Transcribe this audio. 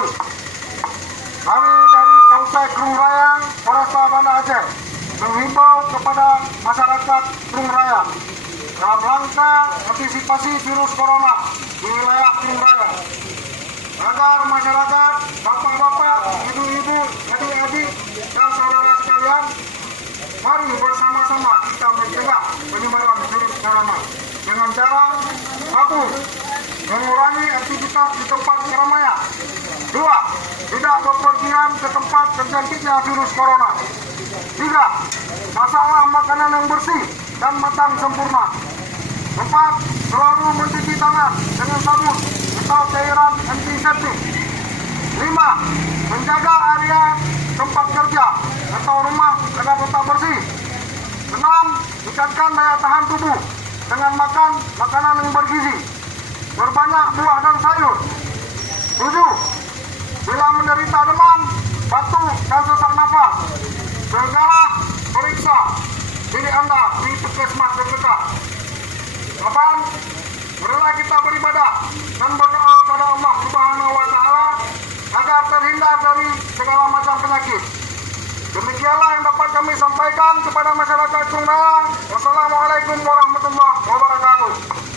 wabarakatuh. Kami dari Polsek Krung Raya, Polresta Banda Aceh menghimbau kepada masyarakat Krung Raya dalam rangka antisipasi virus corona di wilayah Krung Raya agar masyarakat, bapak-bapak, ibu-ibu, adik-adik, dan saudara sekalian, mari bersama-sama kita mencegah penyebaran virus corona dengan cara satu, mengurangi aktivitas di tempat keramaian. Dua, tidak bepergian ke tempat terjangkitnya virus corona. Tiga, masaklah makanan yang bersih dan matang sempurna. Empat, selalu mencuci tangan dengan sabun atau cairan antiseptik. Lima, menjaga area tempat kerja atau rumah agar tetap bersih. Enam, tingkatkan daya tahan tubuh dengan makan makanan yang bergizi, berbanyak buah dan sayur. 7. Bila menderita demam, batuk, dan sesak nafas, segera periksa diri Anda di puskesmas terdekat. 8. Marilah kita beribadah dan berdoa kepada Allah Subhanahu wa Ta'ala agar terhindar dari segala macam penyakit. Demikianlah yang dapat kami sampaikan kepada masyarakat Krung Raya. Wassalamualaikum warahmatullahi wabarakatuh.